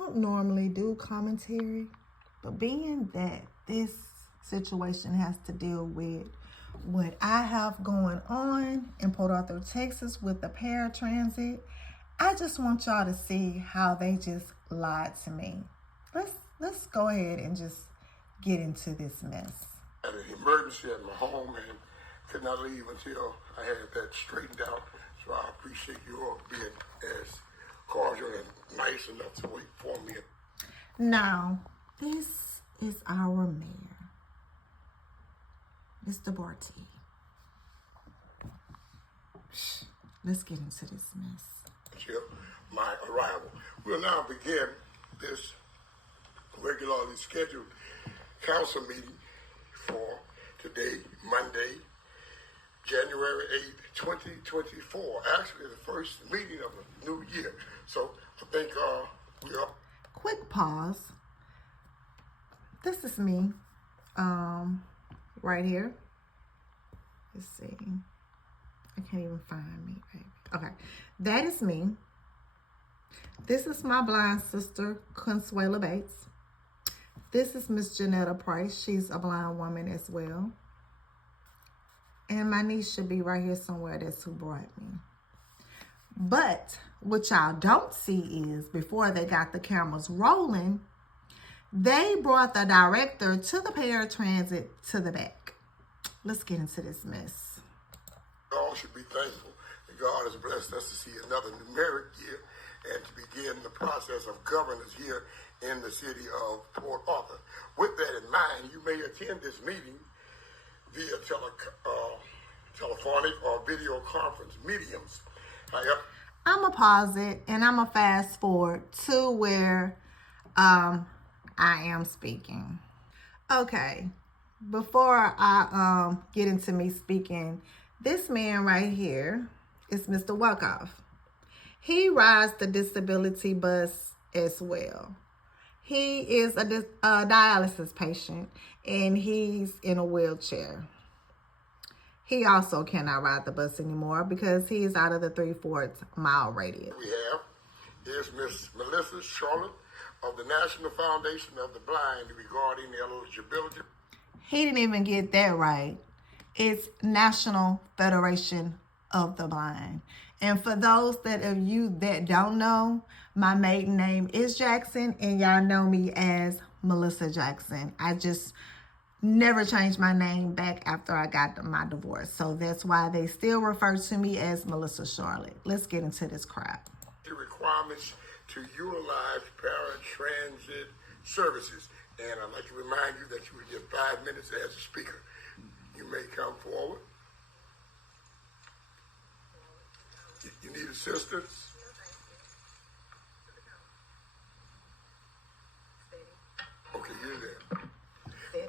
don't normally do commentary, but being that this situation has to deal with what I have going on in Port Arthur, Texas with the paratransit, I just want y'all to see how they just lied to me. Let's go ahead and just get into this mess. I had an emergency at my home and could not leave until I had that straightened out. So I appreciate you all being as cordial and nice enough to wait for me. Now, this is our mayor, Mr. Barty. Let's get into this mess. Until my arrival. We'll now begin this regularly scheduled council meeting for today, Monday, January 8th, 2024. Actually, the first meeting of the new year. So I think we are. Quick pause. This is me, right here. Let's see. I can't even find me, baby. Okay, that is me. This is my blind sister, Consuela Bates. This is Miss Janetta Price. She's a blind woman as well. And my niece should be right here somewhere. That's who brought me. But what y'all don't see is before they got the cameras rolling, they brought the director to the paratransit to the back. Let's get into this mess. All should be thankful that God has blessed us to see another numeric year and to begin the process of governance here in the city of Port Arthur. With that in mind, you may attend this meeting via telephonic or video conference mediums. I'm going to pause it and I'm going to fast forward to where I am speaking. Okay, before I get into me speaking, this man right here is Mr. Welkoff. He rides the disability bus as well. He is a dialysis patient and he's in a wheelchair. He also cannot ride the bus anymore because he is out of the 3/4 mile radius. We have is Miss Melissa Charlotte of the National Foundation of the Blind regarding eligibility. He didn't even get that right. It's National Federation of the Blind. And for those of you that don't know, my maiden name is Jackson and y'all know me as Melissa Jackson. I just never changed my name back after I got my divorce. So that's why they still refer to me as Melissa Charlotte. Let's get into this crap. The requirements to utilize paratransit services. And I'd like to remind you that you will get 5 minutes as a speaker. You may come forward. You need assistance? Okay, you're there.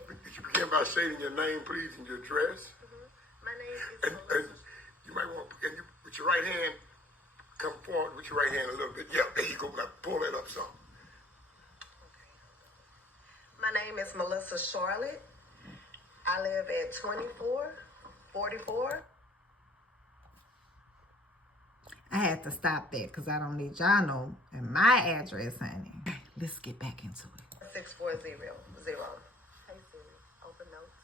Could you begin by stating your name, please, and your address? My name is and you might want to, with your right hand, come forward with your right hand a little bit. Yeah, there you go. Now pull that up some. My name is Melissa Charlotte. I live at 2444. I had to stop that because I don't need y'all know my address, honey. Let's get back into it. 6400. Hey Siri, open notes.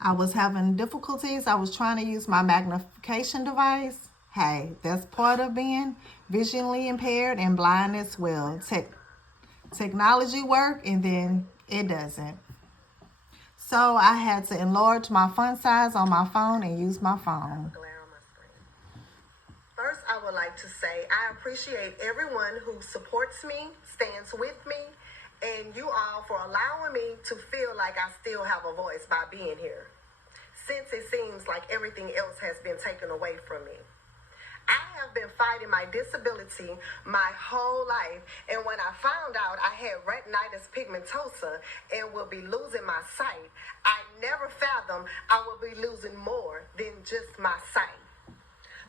I was having difficulties. I was trying to use my magnification device. Hey, that's part of being visually impaired and blind as well. Technology work and then it doesn't. So I had to enlarge my font size on my phone and use my phone. Glare on my screen. First, I would like to say I appreciate everyone who supports me, stands with me, and you all for allowing me to feel like I still have a voice by being here, since it seems like everything else has been taken away from me. I have been fighting my disability my whole life, and when I found out I had retinitis pigmentosa and will be losing my sight, I never fathomed I would be losing more than just my sight.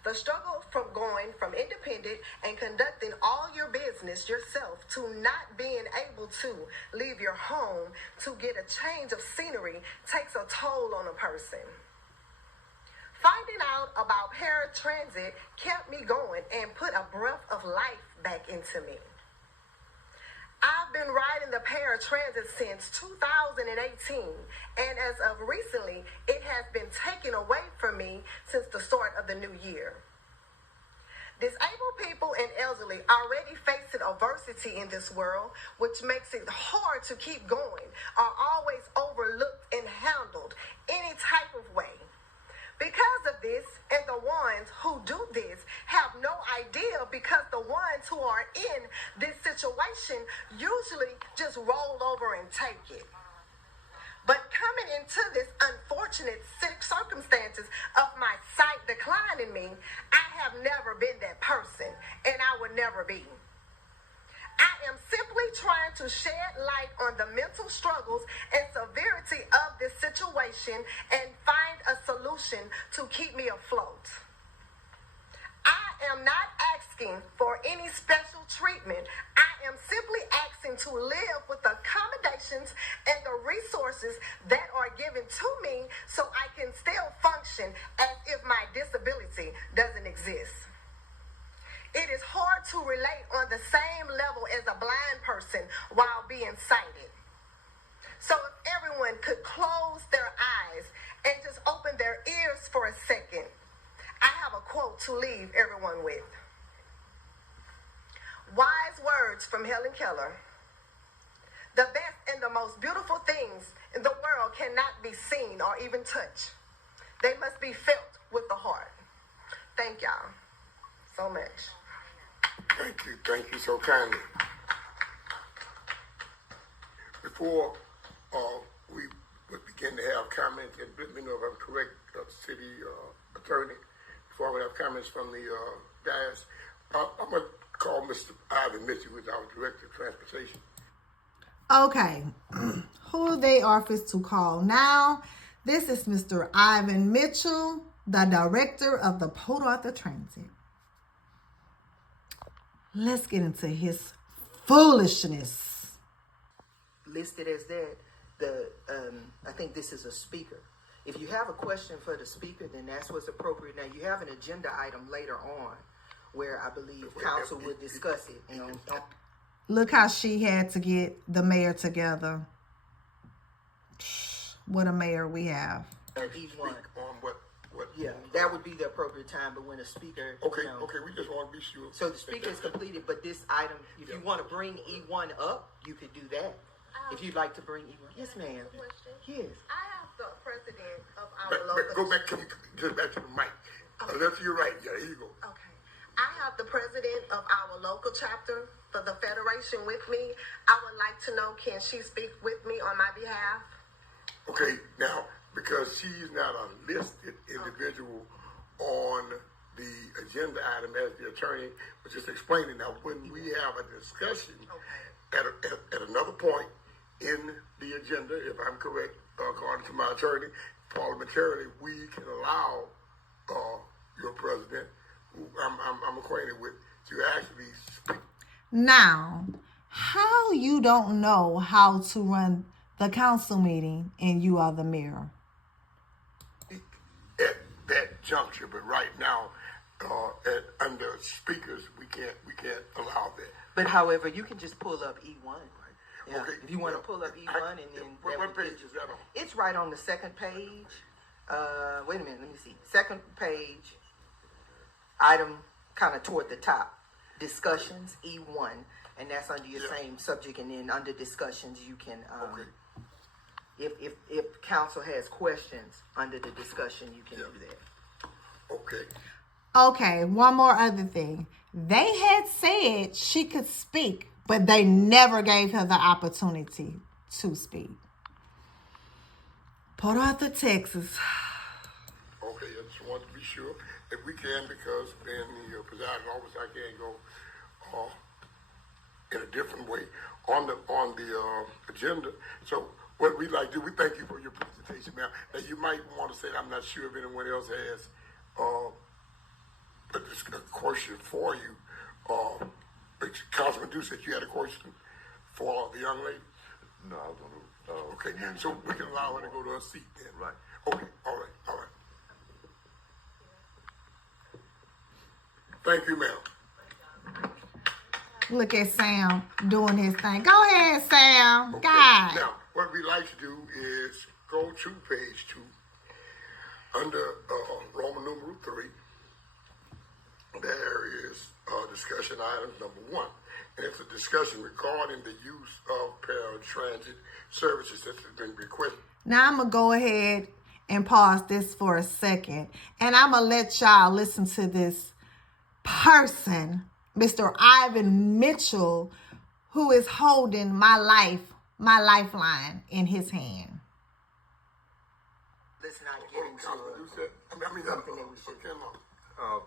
The struggle from going from independent and conducting all your business yourself to not being able to leave your home to get a change of scenery takes a toll on a person. Finding out about paratransit kept me going and put a breath of life back into me. I've been riding the paratransit since 2018, and as of recently, it has been taken away from me since the start of the new year. Disabled people and elderly already facing adversity in this world, which makes it hard to keep going, are always overlooked and handled any type of way. Because of this, and the ones who do this have no idea, because the ones who are in this situation usually just roll over and take it. But coming into this unfortunate circumstances of my sight declining me, I have never been that person, and I will never be. I am simply trying to shed light on the mental struggles and severity of this situation and find a solution to keep me afloat. I am not asking for any special treatment. I am simply asking to live with the accommodations and the resources that are given to me so I can still function as if my disability doesn't exist. It is hard to relate on the same level as a blind person while being sighted. So if everyone could close their eyes and just open their ears for a second, I have a quote to leave everyone with. Wise words from Helen Keller. The best and the most beautiful things in the world cannot be seen or even touched. They must be felt with the heart. Thank y'all so much. Thank you so kindly. Before we would begin to have comments, and let me know if I'm correct, City Attorney, before we have comments from the dais, I'm going to call Mr. Ivan Mitchell, who is our Director of Transportation. Okay, who they office to call now? This is Mr. Ivan Mitchell, the Director of the Port Arthur Transit. Let's get into his foolishness. Listed as that, I think this is a speaker. If you have a question for the speaker, then that's what's appropriate. Now, you have an agenda item later on where I believe council would discuss it. Look how she had to get the mayor together. What a mayor we have. Speak on what? Yeah, that would be the appropriate time, but when a speaker... Okay, we just want to be sure. So the speaker is completed, but this item, if you want to bring E1 up, you could do that. If you'd like to bring E1. Yes, ma'am. Yes. I have the president of our local... Go back, just back to the mic. Left to your right, yeah, here you go. Okay. I have the president of our local chapter for the Federation with me. I would like to know, can she speak with me on my behalf? Okay, now, because she's not a listed individual on the agenda item as the attorney was just explaining. Now, when we have a discussion at another point in the agenda, if I'm correct, according to my attorney, parliamentarily, we can allow your president, who I'm acquainted with, to actually speak. Now, how you don't know how to run the council meeting and you are the mayor? At that juncture, but right now, under speakers, we can't allow that. But however, you can just pull up E1. Right? Yeah. Okay. If you want to pull up E1 and then... What page is that on? It's right on the second page. Wait a minute, let me see. Second page, item kind of toward the top. Discussions, E1. And that's under your same subject. And then under discussions, you can... If council has questions under the discussion, you can do that. Okay. Okay, one more other thing. They had said she could speak, but they never gave her the opportunity to speak. Port Arthur, Texas. Okay, I just want to be sure if we can, because being the presiding officer, I can't go in a different way on the agenda. So what we'd like to do, we thank you for your presentation, ma'am. Now, you might want to say, I'm not sure if anyone else has a question for you. Councilman Doucette, you had a question for the young lady? No, I don't know. Okay, so we can allow her to go to her seat then. Right. Okay, all right. Thank you, ma'am. Look at Sam doing his thing. Go ahead, Sam. Okay. God. Now, what we like to do is go to page 2 under Roman numeral 3. There is discussion item number 1. And it's a discussion regarding the use of paratransit services that has been requested. Now I'm going to go ahead and pause this for a second. And I'm going to let y'all listen to this person, Mr. Ivan Mitchell, who is holding my lifeline in his hand. Let's not get into Councilman Doucette, something that we should.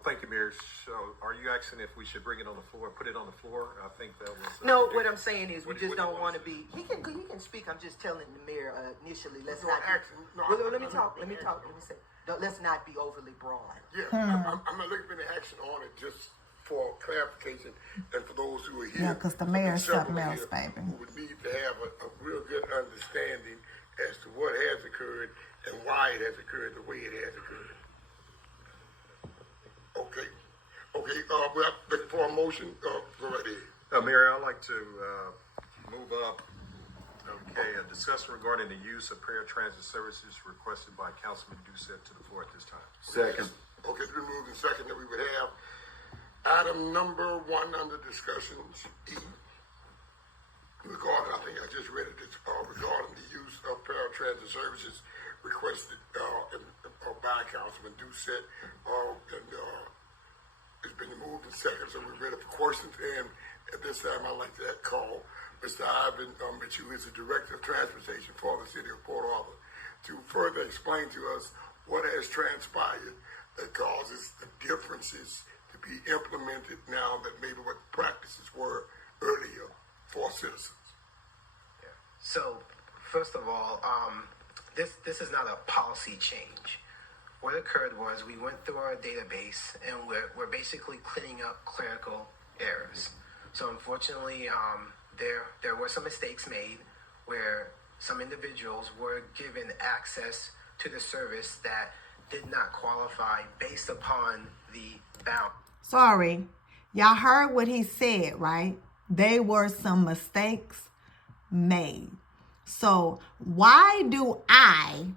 Thank you, Mayor. So, are you asking if we should bring it on the floor, put it on the floor? I think that was... No, what I'm saying is we What just do you don't want want to be. He can speak. I'm just telling the mayor initially. Let's No, not. actually, no, Well, let I'm me not talk. Let me looking talk. Let me say. Let's not be overly broad. Yeah, I'm not looking for any action on it, just for clarification and for those who are here. Yeah, 'cause the mayor's several something else, here baby. Who would need to have a real good understanding as to what has occurred and why it has occurred the way it has occurred. Okay, we're looking for a motion. Go right ahead. Mayor, I'd like to move up. Okay, a discussion regarding the use of paratransit services requested by Councilman Doucette to the floor at this time. Second. Okay, it's been moved and second that we would have item number 1 under discussions E. Regarding, I think I just read it, regarding the use of paratransit services requested by Councilman Doucette. It's been moved and second, so we're ready for questions. And at this time, I'd like to call Mr. Ivan Mitchell, who is the Director of Transportation for the City of Port Arthur, to further explain to us what has transpired that causes the differences to be implemented now that maybe what practices were earlier for citizens. So, first of all, this is not a policy change. What occurred was we went through our database and we're basically cleaning up clerical errors. So unfortunately, there were some mistakes made where some individuals were given access to the service that did not qualify based upon the bound. Sorry. Y'all heard what he said, right? There were some mistakes made. So why do I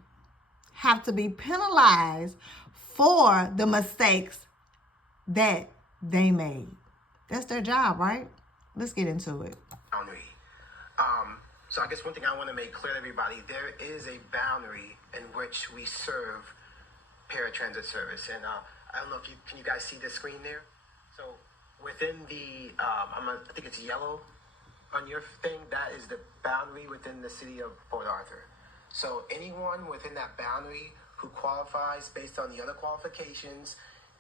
have to be penalized for the mistakes that they made? That's their job, right? Let's get into it. Boundary. So I guess one thing I want to make clear to everybody, there is a boundary in which we serve paratransit service. And I don't know if can you guys see the screen there? So within the, I think it's yellow on your thing, that is the boundary within the city of Port Arthur. So anyone within that boundary who qualifies based on the other qualifications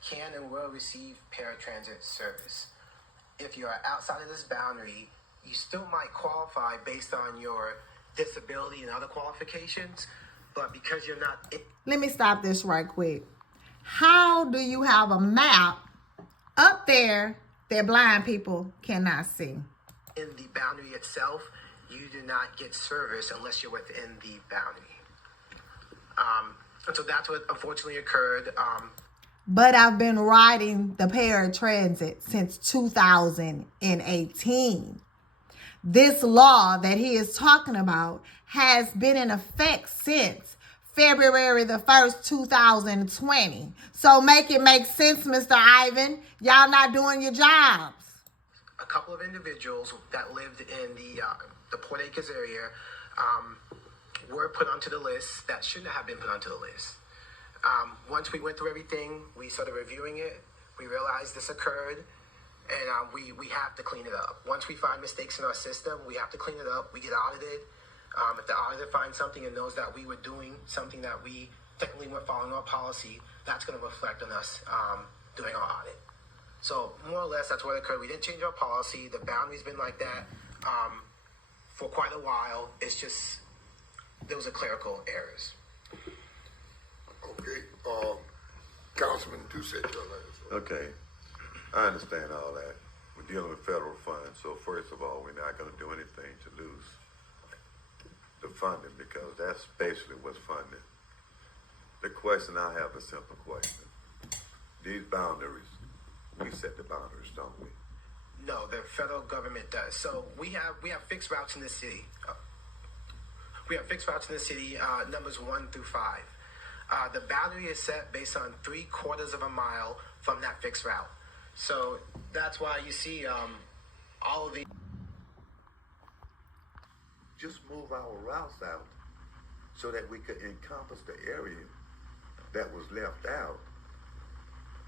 can and will receive paratransit service. If you are outside of this boundary, you still might qualify based on your disability and other qualifications, but because you're not... Let me stop this right quick. How do you have a map up there that blind people cannot see? In the boundary itself, you do not get service unless you're within the boundary. And so that's what unfortunately occurred. But I've been riding the paratransit since 2018. This law that he is talking about has been in effect since February the 1st, 2020. So make it make sense, Mr. Ivan. Y'all not doing your jobs. A couple of individuals that lived in the Port Acres area were put onto the list that shouldn't have been put onto the list. Once we went through everything, we started reviewing it. We realized this occurred, and we have to clean it up. Once we find mistakes in our system, we have to clean it up. We get audited. If the auditor finds something and knows that we were doing something that we technically weren't following our policy, that's going to reflect on us doing our audit. So more or less, that's what occurred. We didn't change our policy. The boundary's been like that for quite a while. It's just those are clerical errors. Okay. Councilman Doucette, your last word. Okay, I understand all that. We're dealing with federal funds, so first of all, we're not going to do anything to lose the funding because that's basically what's funded. The question I have is a simple question. These boundaries, we set the boundaries, don't we? No, the federal government does. So we have fixed routes in the city. We have fixed routes in the city, numbers 1 through 5. The boundary is set based on 3/4 of a mile from that fixed route. So that's why you see all of the. Just move our routes out so that we could encompass the area that was left out.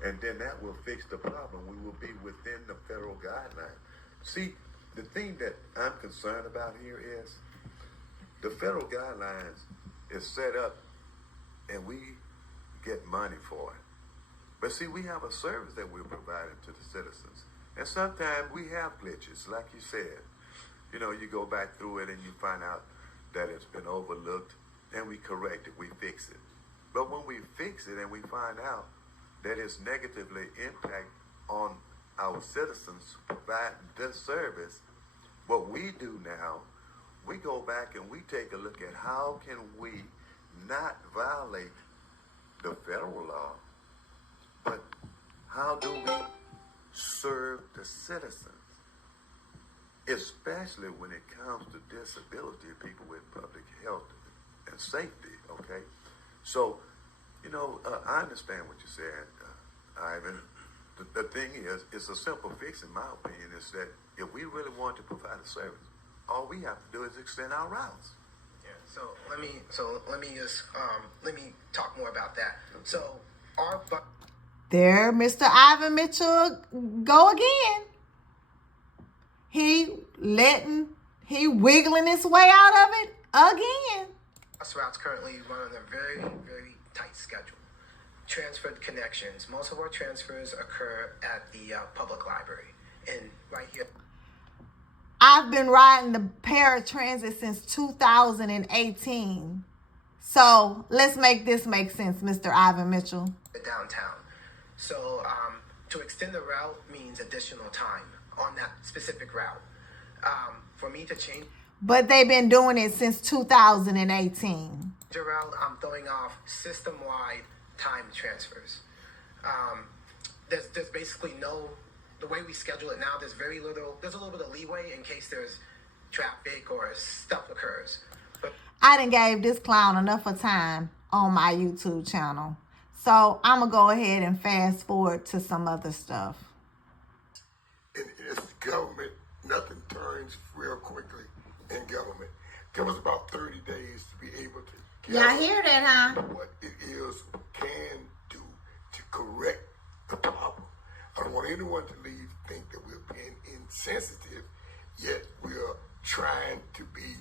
And then that will fix the problem. We will be within the federal guideline. See, the thing that I'm concerned about here is the federal guidelines is set up and we get money for it. But see, we have a service that we're providing to the citizens. And sometimes we have glitches, like you said. You know, you go back through it and you find out that it's been overlooked and we correct it, we fix it. But when we fix it and we find out that it's negatively impact on our citizens providing this service, what we do now, we go back and we take a look at how can we not violate the federal law, but how do we serve the citizens, especially when it comes to disability people with public health and safety, okay? So, you know, I understand what you said, Ivan. The thing is, it's a simple fix, in my opinion, is that if we really want to provide a service, all we have to do is extend our routes. Yeah. So let me talk more about that. So There, Mr. Ivan Mitchell go again. He wiggling his way out of it again. bus routes currently run on a very, very tight schedule. Transferred connections. Most of our transfers occur at the public library. And right here. I've been riding the paratransit since 2018. So let's make this make sense, Mr. Ivan Mitchell. Downtown. So to extend the route means additional time on that specific route. For me to change But they've been doing it since 2018. the route, I'm throwing off system-wide time transfers. There's basically the way we schedule it now, there's a little bit of leeway in case there's traffic or stuff occurs. But I done gave this clown enough of time on my YouTube channel. So I'm going to go ahead and fast forward to some other stuff. In this government, nothing turns real quickly in government. Give us about 30 days to be able to Y'all hear that, huh? what it is we can do to correct the problem. I don't want anyone to leave think that we're being insensitive, yet we are trying to be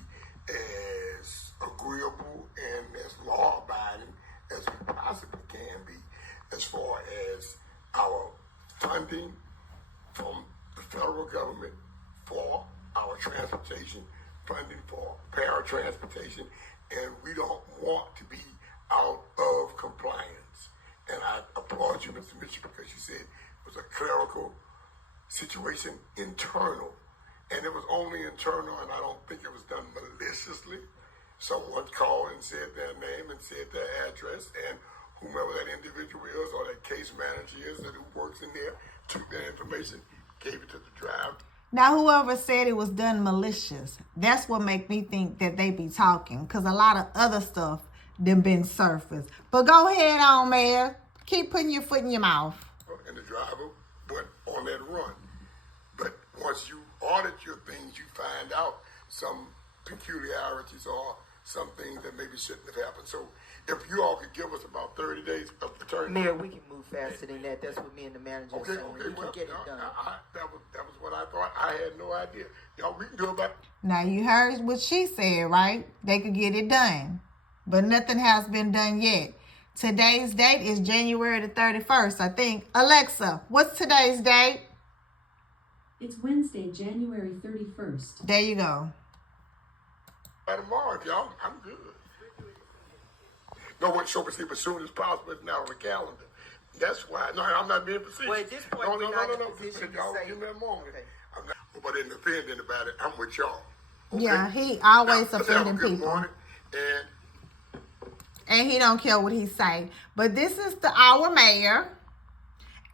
as agreeable and as law-abiding as we possibly can be as far as our funding from the federal government for our transportation, funding for paratransportation, and we don't want to be out of compliance. And I applaud you, Mr. Mitchell, because you said it was a clerical situation, internal. And it was only internal, and I don't think it was done maliciously. Someone called and said their name and said their address, and whomever that individual is or that case manager is that who works in there took that information, gave it to the driver. Now, whoever said it was done malicious, that's what make me think that they be talking, because a lot of other stuff done been surfaced. But go ahead on, Mayor. Keep putting your foot in your mouth. And the driver went on that run. But once you audit your things, you find out some peculiarities or some things that maybe shouldn't have happened. So if you all could give us about 30 days of return. Mayor, we can move faster than that. That's what me and the manager are saying. We Well, can get it done. that was what I thought. I had no idea. Y'all, we can do about. Now, you heard what she said, right? They could get it done. But nothing has been done yet. Today's date is January the 31st, I think. Alexa, what's today's date? It's Wednesday, January 31st. There you go. By tomorrow, y'all, I'm good. No, what show as soon as possible. It's not on the calendar. That's why. No, I'm not being facetious. Well, at this point, no, we're no, not no, in no, a no. position to Y'all say- give me a moment. Okay. I'm not, but I didn't offend anybody. I'm with y'all. Okay? Yeah, he always Now, let's have a offending good people. morning, And he don't care what he say. But this is our mayor.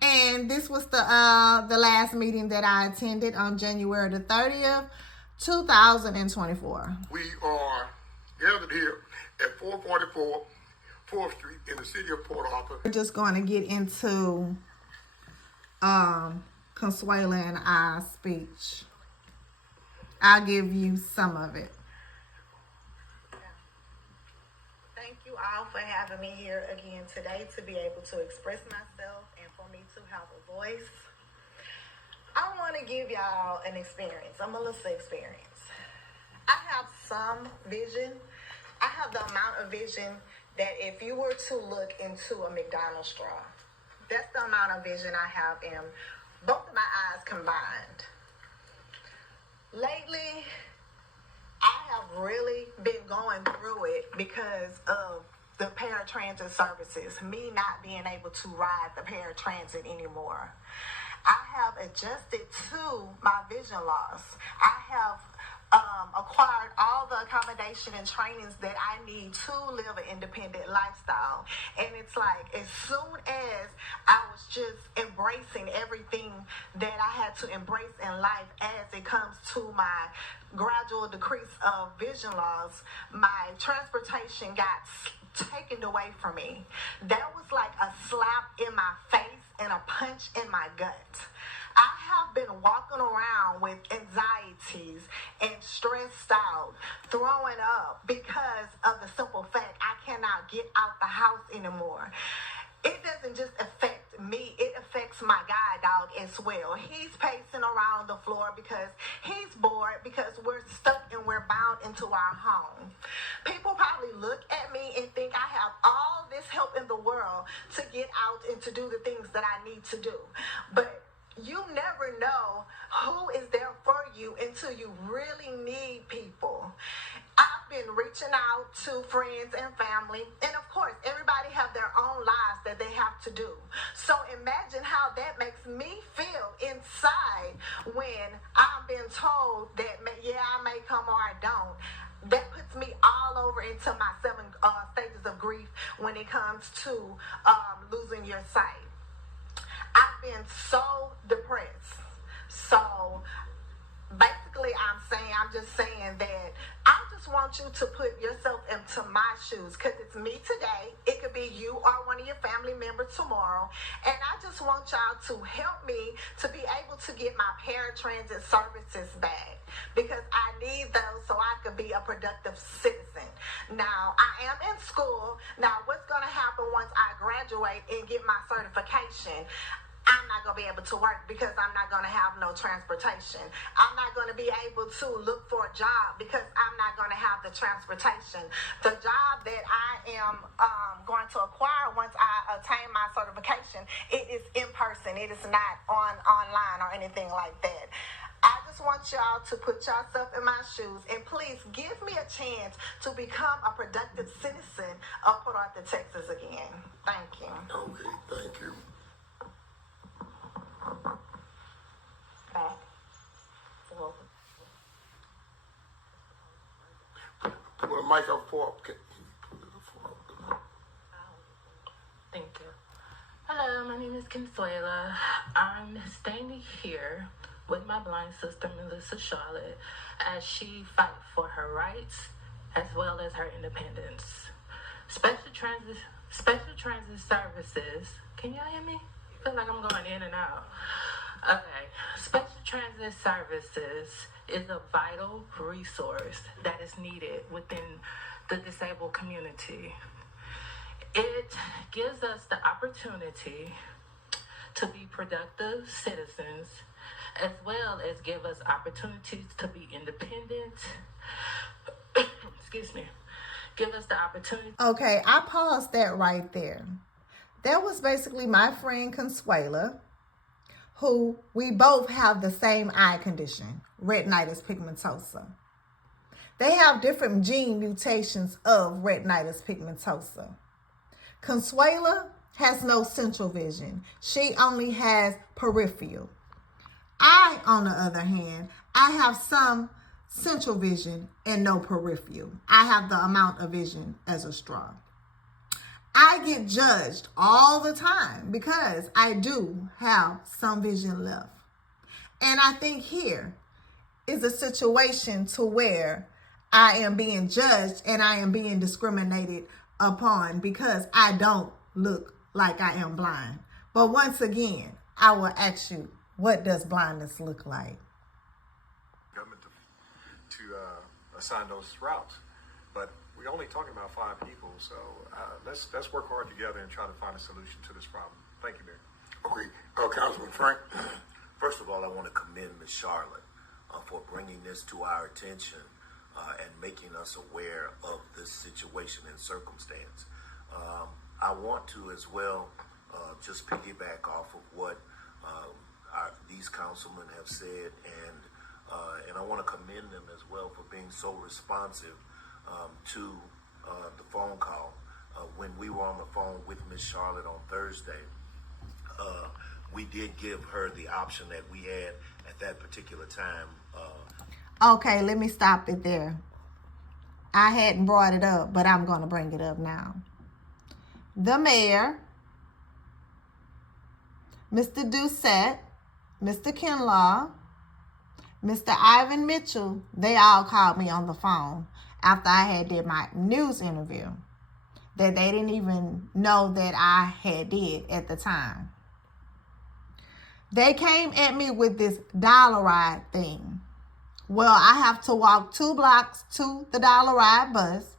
And this was the last meeting that I attended on January the 30th, 2024. we are gathered here at 444 4th Street in the city of Port Arthur. We're just going to get into Consuela and I's speech. I'll give you some of it. Thank you all for having me here again today to be able to express myself and for me to have a voice. I want to give y'all an experience, a Melissa experience. I have some vision. I have the amount of vision that if you were to look into a McDonald's straw, that's the amount of vision I have in both of my eyes combined. Lately, I have really been going through it because of the paratransit services, me not being able to ride the paratransit anymore. I have adjusted to my vision loss. I have acquired all the accommodation and trainings that I need to live an independent lifestyle. And it's like, as soon as I was just embracing everything that I had to embrace in life as it comes to my gradual decrease of vision loss, my transportation got taken away from me. That was like a slap in my face and a punch in my gut. I have been walking around with anxieties and stressed out, throwing up because of the simple fact I cannot get out the house anymore. It doesn't just affect me, it affects my guide dog as well. He's pacing around the floor because he's bored because we're stuck and we're bound into our home. People probably look at me and think I have all this help in the world to get out and to do the things that I need to do. But you never know who is there for you until you really need people. I've been reaching out to friends and family, and of course, everybody have their own lives that they have to do. So imagine how that makes me feel inside when I'm being told that, yeah, I may come or I don't. That puts me all over into my 7 stages of grief when it comes to losing your sight. I've been so depressed. So basically I'm just saying that I just want you to put yourself into my shoes, because it's me today. It could be you or one of your family members tomorrow. And I just want y'all to help me to be able to get my paratransit services back, because I need those so I could be a productive citizen. Now, I am in school. Now, what's going to happen once I graduate and get my certification? I'm not going to be able to work because I'm not going to have no transportation. I'm not going to be able to look for a job because I'm not going to have the transportation. The job that I am going to acquire once I attain my certification, it is in person. It is not online or anything like that. I just want y'all to put yourself in my shoes and please give me a chance to become a productive citizen of Port Arthur, Texas again. Thank you. Okay, thank you. Back. Put a mic up for. Okay. Thank you. Hello, my name is Consuela. I'm standing here with my blind sister, Melissa Charlotte, as she fights for her rights as well as her independence. Special transit services. Can y'all hear me? I feel like I'm going in and out. Okay. Special transit services is a vital resource that is needed within the disabled community. It gives us the opportunity to be productive citizens, as well as give us opportunities to be independent. Excuse me. Give us the opportunity. Okay, I paused that right there. That was basically my friend Consuela, who we both have the same eye condition, retinitis pigmentosa. They have different gene mutations of retinitis pigmentosa. Consuela has no central vision. She only has peripheral. I, on the other hand, I have some central vision and no peripheral. I have the amount of vision as a straw. I get judged all the time because I do have some vision left. And I think here is a situation to where I am being judged and I am being discriminated upon because I don't look like I am blind. But once again, I will ask you, what does blindness look like? Government to assign those routes, but we're only talking about 5 people, so let's work hard together and try to find a solution to this problem. Thank you, Mayor. Okay, Councilman Frank. First of all, I want to commend Ms. Charlotte for bringing this to our attention and making us aware of this situation and circumstance. I want to as well just piggyback off of what these councilmen have said, and I want to commend them as well for being so responsive to the phone call. When we were on the phone with Ms. Charlotte on Thursday, we did give her the option that we had at that particular time. Okay, let me stop it there. I hadn't brought it up, but I'm going to bring it up now. The mayor, Mr. Doucette, Mr. Kinlaw, Mr. Ivan Mitchell, they all called me on the phone after I had did my news interview that they didn't even know that I had did at the time. They came at me with this dollar ride thing. Well, I have to walk 2 blocks to the dollar ride bus,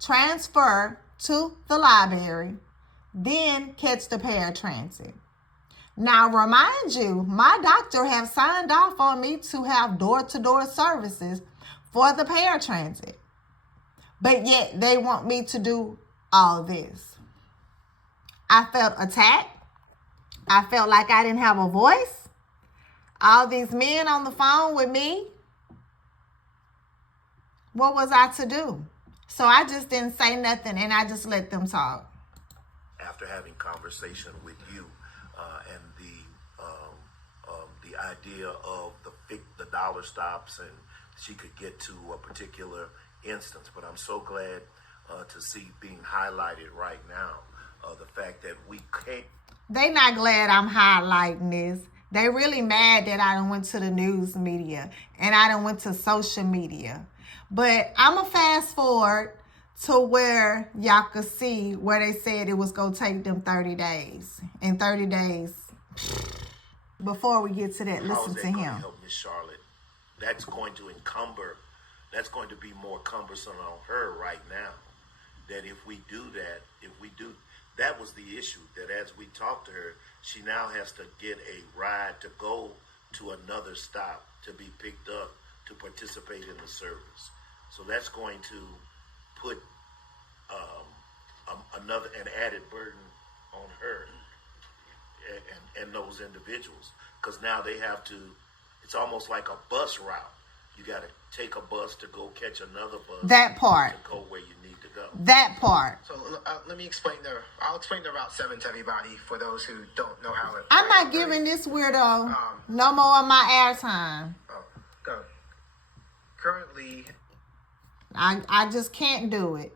transfer to the library, then catch the paratransit. Now, remind you, my doctor have signed off on me to have door-to-door services for the paratransit. But yet, they want me to do all this. I felt attacked. I felt like I didn't have a voice. All these men on the phone with me. What was I to do? So I just didn't say nothing and I just let them talk. After having conversation with you and the idea of the dollar stops, and she could get to a particular instance, but I'm so glad to see being highlighted right now the fact that we can't. They not glad I'm highlighting this. They really mad that I done went to the news media and I done went to social media. But I'm going to fast forward to where y'all could see where they said it was going to take them 30 days. In 30 days, before we get to that, listen to him. How is that going to help Ms. Charlotte? That's going to be more cumbersome on her right now. That if we do, that was the issue, that as we talk to her, she now has to get a ride to go to another stop to be picked up to participate in the service. So that's going to put an added burden on her and those individuals, because now they have to, it's almost like a bus route. You got to take a bus to go catch another bus. That part. To go where you need to go. That part. So let me explain I'll explain the Route 7 to everybody for those who don't know how it. I'm not giving this weirdo no more of my airtime. Oh, go. Currently, I just can't do it.